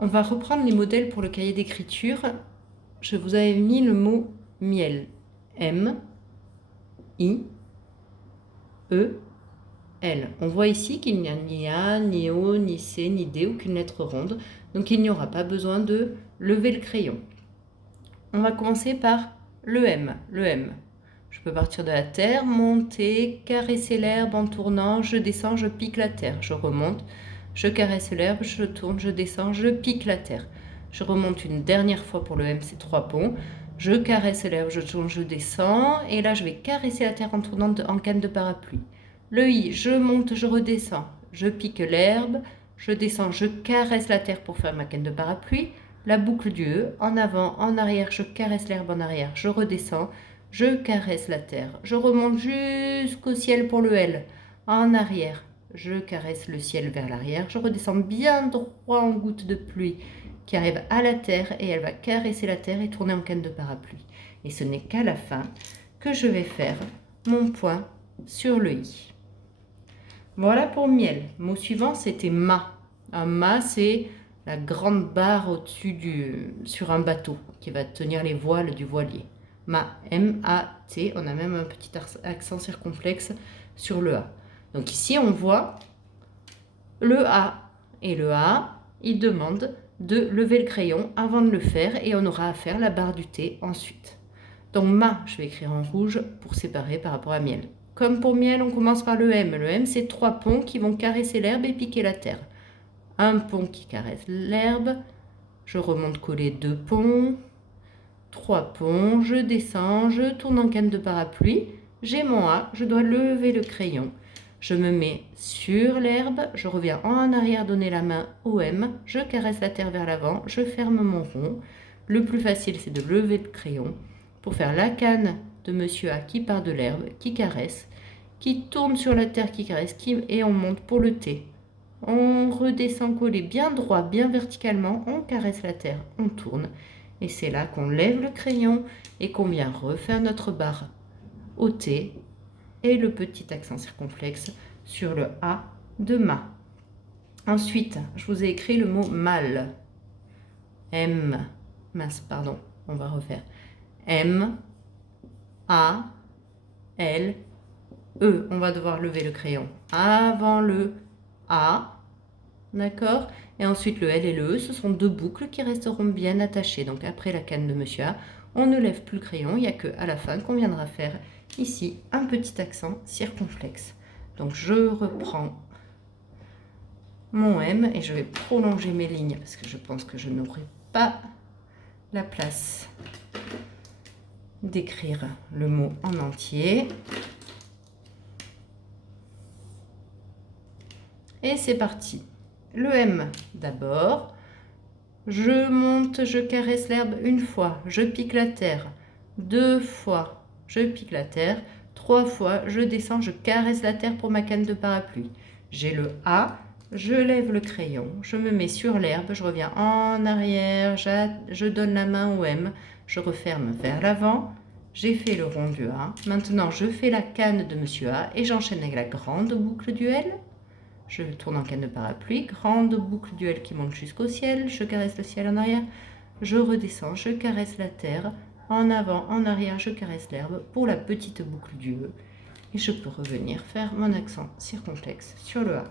On va reprendre les modèles pour le cahier d'écriture. Je vous avais mis le mot miel. M, I, E, L. On voit ici qu'il n'y a ni A, ni O, ni C, ni D, aucune lettre ronde. Donc il n'y aura pas besoin de lever le crayon. On va commencer par le M. Le M. Je peux partir de la terre, monter, caresser l'herbe en tournant, je descends, je pique la terre. Je remonte, je caresse l'herbe, je tourne, je descends, je pique la terre. Je remonte une dernière fois pour le M, c'est 3 ponts. Je caresse l'herbe, je tourne, je descends. Et là, je vais caresser la terre en tournant en canne de parapluie. Le I, je monte, je redescends. Je pique l'herbe, je descends, je caresse la terre pour faire ma canne de parapluie. La boucle du E, en avant, en arrière, je caresse l'herbe en arrière, je redescends. Je caresse la terre. Je remonte jusqu'au ciel pour le L. En arrière, je caresse le ciel vers l'arrière. Je redescends bien droit en goutte de pluie qui arrive à la terre et elle va caresser la terre et tourner en canne de parapluie. Et ce n'est qu'à la fin que je vais faire mon point sur le I. Voilà pour miel. Mot suivant, c'était mât. Un mât, c'est la grande barre au-dessus sur un bateau qui va tenir les voiles du voilier. Mât, M-A-T, on a même un petit accent circonflexe sur le A. Donc ici, on voit le A. Et le A, il demande de lever le crayon avant de le faire et on aura à faire la barre du T ensuite. Donc mât, je vais écrire en rouge pour séparer par rapport à miel. Comme pour miel, on commence par le M. Le M, c'est 3 ponts qui vont caresser l'herbe et piquer la terre. Un pont qui caresse l'herbe. Je remonte coller 2 ponts. 3 ponts. Je descends. Je tourne en canne de parapluie. J'ai mon A. Je dois lever le crayon. Je me mets sur l'herbe. Je reviens en arrière donner la main au M. Je caresse la terre vers l'avant. Je ferme mon rond. Le plus facile, c'est de lever le crayon pour faire la canne de Monsieur A qui part de l'herbe, qui caresse, qui tourne sur la terre, qui caresse, et on monte pour le T. On redescend collé bien droit, bien verticalement, on caresse la terre, on tourne. Et c'est là qu'on lève le crayon et qu'on vient refaire notre barre au T et le petit accent circonflexe sur le A de mât. Ensuite, je vous ai écrit le mot mal. Pardon, on va refaire. M, A, L, E. On va devoir lever le crayon avant le A, d'accord? Et ensuite le L et le E, ce sont 2 boucles qui resteront bien attachées. Donc après la canne de Monsieur A, on ne lève plus le crayon, il n'y a qu'à la fin qu'on viendra faire ici un petit accent circonflexe. Donc je reprends mon M et je vais prolonger mes lignes parce que je pense que je n'aurai pas la place d'écrire le mot en entier. Et c'est parti. Le M d'abord. Je monte, je caresse l'herbe 1 fois, je pique la terre 2 fois, je pique la terre 3 fois, je descends, je caresse la terre pour ma canne de parapluie. J'ai le A, je lève le crayon, je me mets sur l'herbe, je reviens en arrière, je donne la main au M, je referme vers l'avant, j'ai fait le rond du A. Maintenant, je fais la canne de Monsieur A et j'enchaîne avec la grande boucle du L. Je tourne en canne de parapluie, grande boucle du L qui monte jusqu'au ciel, je caresse le ciel en arrière, je redescends, je caresse la terre, en avant, en arrière, je caresse l'herbe pour la petite boucle du E. Et je peux revenir faire mon accent circonflexe sur le A.